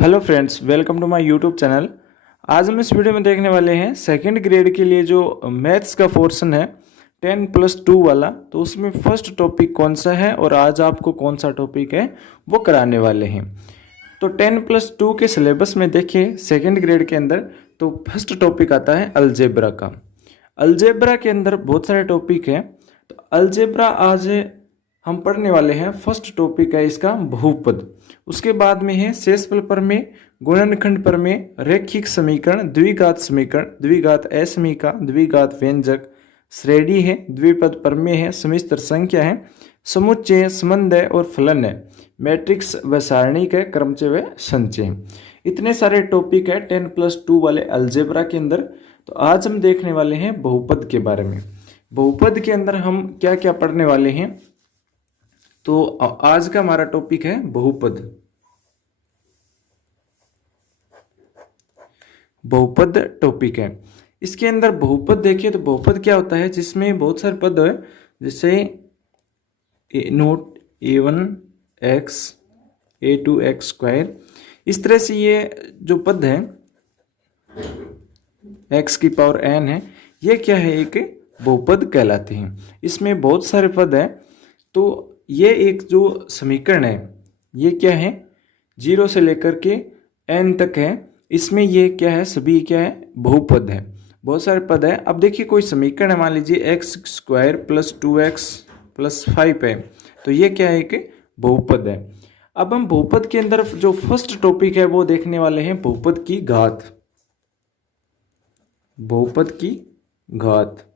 Hello friends, welcome to my YouTube channel. आज हम इस वीडियो में देखने वाले हैं सेकंड ग्रेड के लिए जो मैथ्स का पोर्शन है 10+2 वाला। तो उसमें फर्स्ट टॉपिक कौन सा है और आज आपको कौन सा टॉपिक है वो कराने वाले हैं। तो 10+2 के सिलेबस में देखिए सेकंड ग्रेड के अंदर तो फर्स्ट टॉपिक आता है अलजेब्रा का। अलजेब्रा के अंदर बहुत सारे टॉपिक हैं। तो अलजेब्रा आज हम पढ़ने वाले हैं। फर्स्ट टॉपिक है इसका बहुपद। उसके बाद में है शेषफल प्रमेय, गुणनखंड प्रमेय, रैखिक समीकरण, द्विघात समीकरण, द्विघात असमीका, द्विघात व्यंजक, श्रेणी है, द्विपद प्रमेय है, समिश्र संख्या है, समुच्चय, समन्वय और फलन है, मैट्रिक्स व सारणिक है, क्रमचय व संचय। इतने सारे टॉपिक है 10+2 वाले अलजेब्रा के अंदर। तो आज हम देखने वाले हैं बहुपद के बारे में। बहुपद के अंदर हम क्या क्या पढ़ने वाले हैं। तो आज का हमारा टॉपिक है बहुपद। बहुपद टॉपिक है। इसके अंदर बहुपद देखिए तो बहुपद क्या होता है, जिसमें बहुत सारे पद है, जैसे a0 a1x a2x²। इस तरह से ये जो पद है x⁴n है, ये क्या है, एक बहुपद कहलाते हैं। इसमें बहुत सारे पद है। तो ये एक जो समीकरण है ये क्या है, 0 से लेकर के n तक है। इसमें ये क्या है, सभी क्या है, बहुपद है। बहुत सारे पद है। अब देखिए कोई समीकरण है, मान लीजिए x² + 2x + 5 है, तो ये क्या है, एक बहुपद है। अब हम बहुपद के अंदर जो फर्स्ट टॉपिक है वो देखने वाले हैं बहुपद की घात। बहुपद की घात।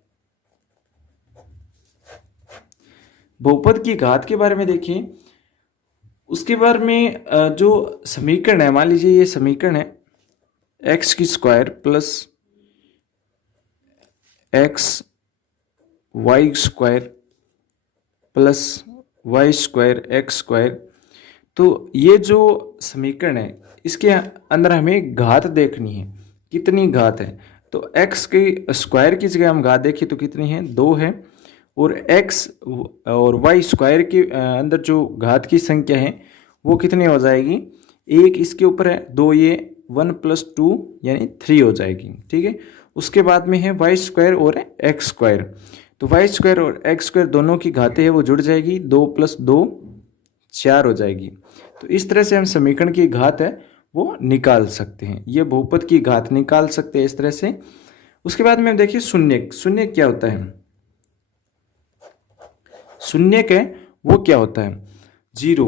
बहुपद की घात के बारे में देखिए। उसके बारे में जो समीकरण है, मान लीजिए ये समीकरण है x² + x y² + y² x²। तो ये जो समीकरण है इसके अंदर हमें घात देखनी है, कितनी घात है। तो x के स्क्वायर की जगह हम घात देखिए तो कितनी है, 2 है। और x और y² के अंदर जो घात की संख्या है वो कितनी हो जाएगी, 1 इसके ऊपर है 2, ये 1 + 2 यानी 3 हो जाएगी। ठीक है। उसके बाद में है y² और x²। तो y² और x² दोनों की घातें है वो जुड़ जाएगी, 2 + 2 4 हो जाएगी। तो इस तरह से हम समीकरण की घात है वो निकाल सकते हैं। ये बहुपद की घात निकाल सकते हैं इस तरह से। उसके बाद में देखिए शून्यक। शून्यक क्या होता है, शून्यक है वो क्या होता है, 0।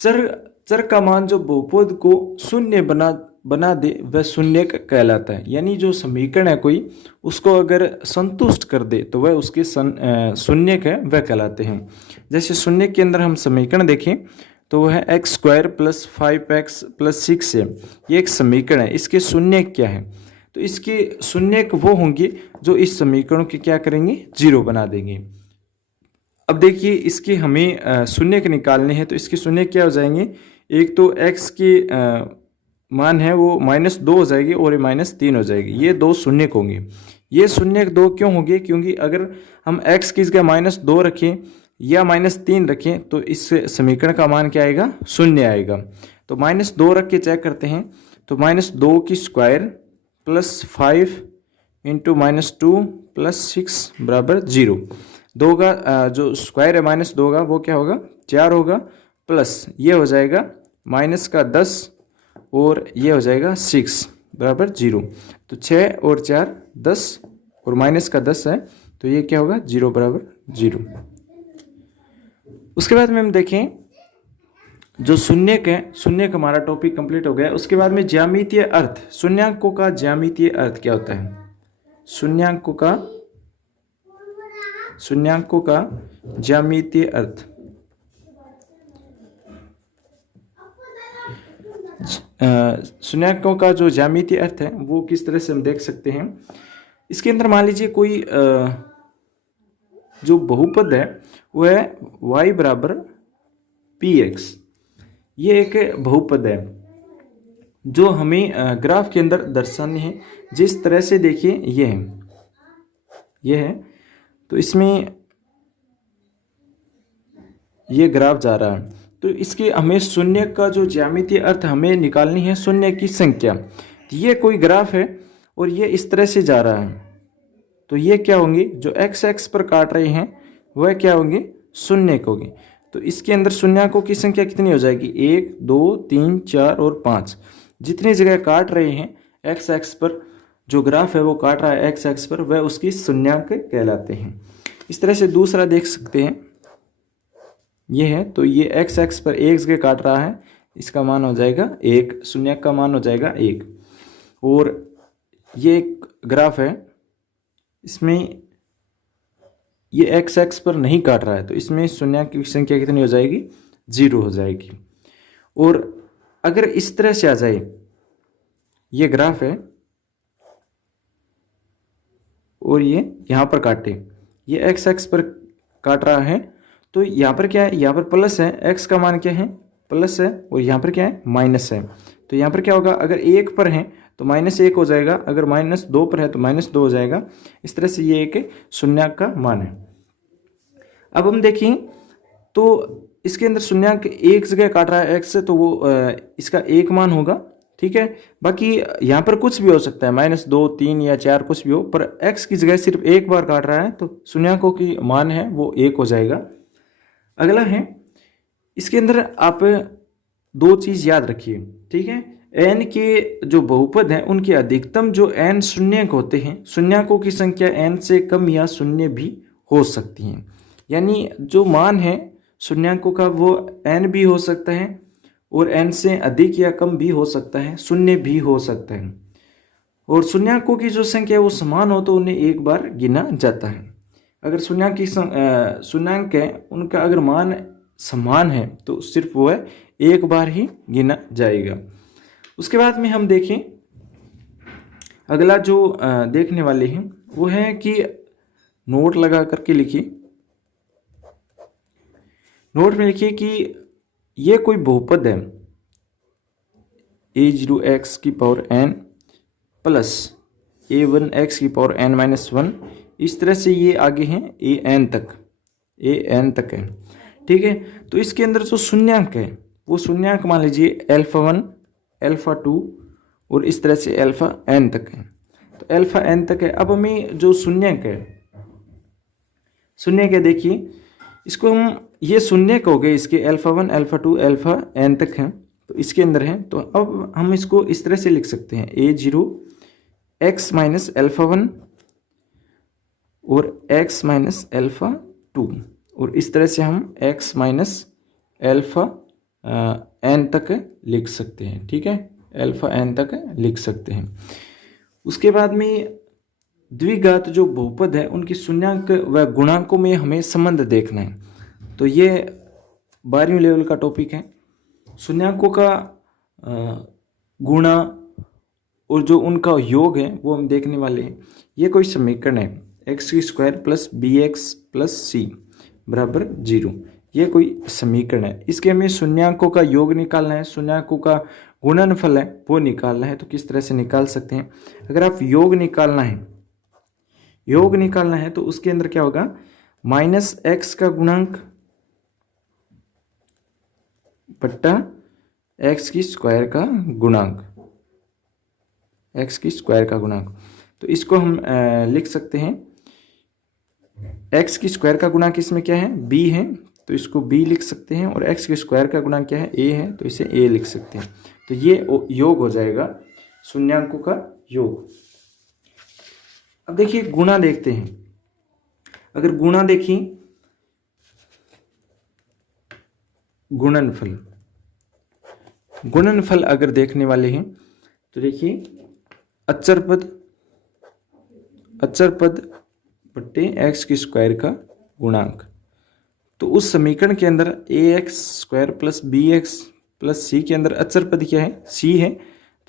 चर का मान जो बहुपद को शून्य बना दे वह शून्यक कहलाता है। यानी जो समीकरण है कोई, उसको अगर संतुष्ट कर दे तो वह उसके शून्यक है वह कहलाते हैं। जैसे शून्यक के अंदर हम समीकरण देखें तो वह है x² + 5x + 6 है। ये एक समीकरण है। इसके शून्यक क्या है, तो इसके शून्यक वो होंगे जो इस समीकरण के क्या करेंगे, 0 बना देंगे। अब देखिए इसके हमें शून्यक निकालने हैं। तो इसके शून्यक क्या हो जाएंगे, एक तो x के मान है वो -2 हो जाएगी और ये -3 हो जाएगी। ये दो शून्यक होंगे। ये शून्यक दो क्यों होंगे, क्योंकि अगर हम x की जगह -2 रखें या -3 रखें तो इस समीकरण का मान क्या आएगा, शून्य आएगा। तो -2 रख के चेक करते हैं। तो -2 की स्क्वायर + 5 × -2 + 6 = 0। 2 का जो स्क्वायर है -2 का वो क्या होगा, 4 होगा। प्लस ये हो जाएगा -10 और ये हो जाएगा 6 = 0। तो 6 और 4 10 और -10 है, तो ये क्या होगा, 0 = 0। उसके बाद में हम देखें जो शून्यक है, शून्यक हमारा टॉपिक कंप्लीट हो गया। उसके बाद में ज्यामितीय अर्थ। शून्याङ्कों का ज्यामितीय अर्थ क्या होता है, शून्याङ्कों का ज्यामितीय अर्थ। शून्याङ्कों का जो ज्यामितीय अर्थ है वो किस तरह से हम देख सकते हैं। इसके अंदर मान लीजिए कोई जो बहुपद है वो है y = px। ये एक बहुपद है जो हमें ग्राफ के अंदर दर्शानी है। जिस तरह से देखिए ये है तो इसमें ये ग्राफ जा रहा है। तो इसके हमें शून्य का जो ज्यामितीय अर्थ हमें निकालनी है, शून्य की संख्या। तो ये कोई ग्राफ है और ये इस तरह से जा रहा है, तो ये क्या होंगे, जो एक्स एक्स पर काट रहे हैं वह क्या होंगे, शून्य होंगे। तो इसके अंदर शून्यकों की संख्या कितनी हो जाएगी, 1 2 3 4 और 5। जितनी जगह काट रहे हैं एक्स एक्स पर, जो ग्राफ है वो काट रहा है एक्स एक्स पर, वह उसकी शून्यक कहलाते हैं। इस तरह से दूसरा देख सकते हैं, ये है, तो ये एक्स एक्स पर एक जगह काट रहा है, इसका मान हो जाएगा 1, शून्यक का मान हो जाएगा 1। और ये एक ग्राफ है, इसमें ये एक्स एक्स पर नहीं काट रहा है, तो इसमें शून्य की संख्या कितनी हो जाएगी, 0 हो जाएगी। और अगर इस तरह से आ जाए, ये ग्राफ है और ये यहाँ पर काटे, ये एक्स एक्स पर काट रहा है, तो यहाँ पर क्या है, यहाँ पर प्लस है, एक्स का मान क्या है, प्लस है, और यहाँ पर क्या है, माइनस है। तो यहाँ पर क्या होगा, अगर 1 पर है तो -1 हो जाएगा, अगर -2 पर है तो -2 हो जाएगा। इस तरह से ये एक शून्यक का मान है। अब हम देखें तो इसके अंदर शून्यक एक जगह काट रहा है एक्स से, तो वो इसका 1 मान होगा, ठीक है। बाकी यहाँ पर कुछ भी हो सकता है, -2 3 या 4 कुछ भी हो, पर एक्स की जगह सिर्फ एक बार काट रहा है, तो शून्यकों की मान है वो 1 हो जाएगा। अगला है, इसके अंदर आप 2 चीज़ याद रखिए, ठीक है। n के जो बहुपद हैं उनके अधिकतम जो n शून्यक होते हैं, शून्यकों की संख्या n से कम या शून्य भी हो सकती हैं। यानी जो मान है शून्यकों का वो n भी हो सकता है, और n से अधिक या कम भी हो सकता है, शून्य भी हो सकता है। और शून्यकों की जो संख्या है वो समान हो तो उन्हें एक बार गिना जाता है। अगर शून्यक है उनका अगर मान समान है तो सिर्फ वो है एक बार ही गिना जाएगा। उसके बाद में हम देखें, अगला जो देखने वाले हैं वो है कि नोट लगा करके लिखिए। नोट में लिखिए कि ये कोई बहुपद है, a0x की पावर n प्लस a1x की पावर n-1, इस तरह से ये आगे हैं an तक है, ठीक है। तो इसके अंदर जो शून्यक है वो शून्यक मान लीजिए α1 α2 और इस तरह से n तक है, तो n तक है। अब हमें जो शून्यक है देखिए, इसको हम, ये शून्यक हो गए, इसके α1 α2 n तक हैं, तो इसके अंदर है। तो अब हम इसको इस तरह से लिख सकते हैं, a0 x माइनस α1 और x माइनस α2, और इस तरह से हम x माइनस n तक लिख सकते हैं, ठीक है, n तक लिख सकते हैं। उसके बाद में द्विघात जो बहुपद है उनकी शून्यक व गुणांकों में हमें संबंध देखना है। तो ये 12वीं लेवल का टॉपिक है। शून्यकों का गुणा और जो उनका योग है वो हम देखने वाले हैं। ये कोई समीकरण है, x² plus bx plus c बराबर 0, ये कोई समीकरण है। इसके हमें शून्यकों का योग निकालना है, शून्यकों का गुणनफल है वो निकालना है। तो किस तरह से निकाल सकते हैं, अगर आप योग निकालना है तो उसके अंदर क्या होगा, -x का गुणांक बट्टा x² का गुणांक, तो इसको हम लिख सकते हैं, x² का गुणांक इसमें क्या है, b है, तो इसको b लिख सकते हैं, और x² का गुणांक क्या है, a है, तो इसे a लिख सकते हैं। तो ये योग हो जाएगा, शून्यकों का योग। अब देखिए गुणा देखते हैं। अगर गुणा देखें, गुणनफल अगर देखने वाले हैं तो देखिए, अचर पद बट्टे x² का गुणांक, तो उस समीकरण के अंदर ax² plus bx plus c के अंदर अचर पद क्या है, c है,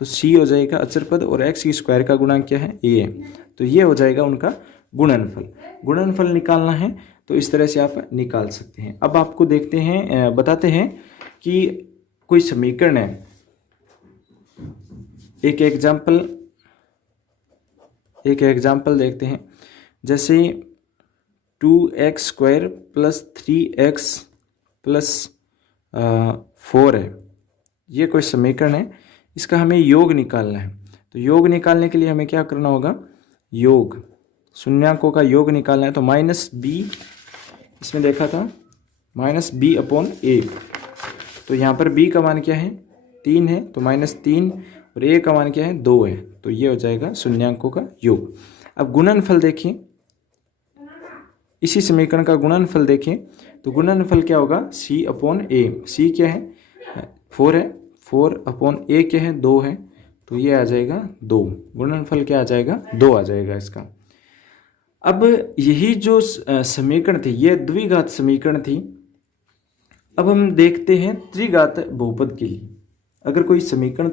तो c हो जाएगा अचर पद, और x² का गुणांक क्या है, a है, तो ये हो जाएगा उनका गुणनफल निकालना है। तो इस तरह से आप निकाल सकते हैं। अब आपको बताते हैं कि कोई समीकरण है, एक एग्जाम्पल देखते हैं। जैसे 2x² प्लस 3x प्लस 4 है। ये कोई समीकरण है, इसका हमें योग निकालना है। तो योग निकालने के लिए हमें क्या करना होगा, योग शून्यांकों का योग निकालना है। तो माइनस बी, इसमें देखा था माइनस बी अपॉन ए। तो यहाँ पर b का मान क्या है, 3 है, तो -3, और a का मान क्या है, 2 है। तो ये हो जाएगा शून्यांकों का योग। अब गुणनफल देखिए, इसी समीकरण का गुणनफल देखें तो गुणनफल क्या होगा, c अपॉन ए। c क्या है, 4 है, 4 अपॉन a क्या है, 2 है। तो ये आ जाएगा 2। गुणनफल क्या आ जाएगा, 2 आ जाएगा इसका। अब यही जो समीकरण थी ये द्विघात समीकरण थी। अब हम देखते हैं त्रिघात बहुपद के लिए। अगर कोई समीकरण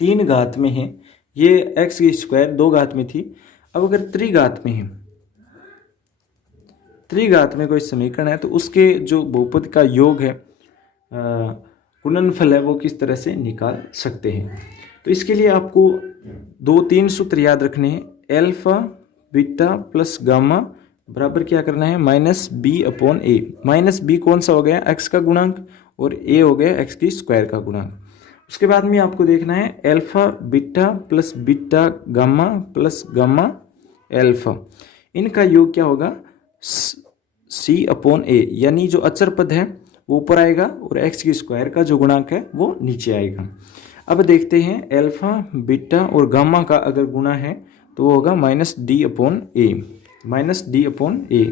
3 घात में है, ये x की स्क्वायर 2 घात में थी। अब अगर त्रिघात में है, त्रिघात में कोई समीकरण है, तो उसके जो बहुपद का योग है, गुणनफल है, वो किस तरह से निकाल सकते हैं। तो इसके लिए आपको 2-3 सूत्र याद रखने हैं। एल्फा बीटा प्लस गामा बराबर क्या करना है, माइनस बी अपॉन ए। माइनस बी कौन सा हो गया, एक्स का गुणांक, और ए हो गया एक्स की स्क्वायर का गुणांक। उसके बाद में आपको देखना है alpha beta plus beta gamma plus gamma alpha, इनका योग क्या होगा, सी अपॉन ए। यानी जो अचर पद है वो ऊपर आएगा और एक्स की स्क्वायर का जो गुणांक है वो नीचे आएगा। अब देखते हैं एल्फा बीटा और गामा का अगर गुणा है तो वो होगा माइनस डी अपॉन ए, माइनस डी अपॉन ए।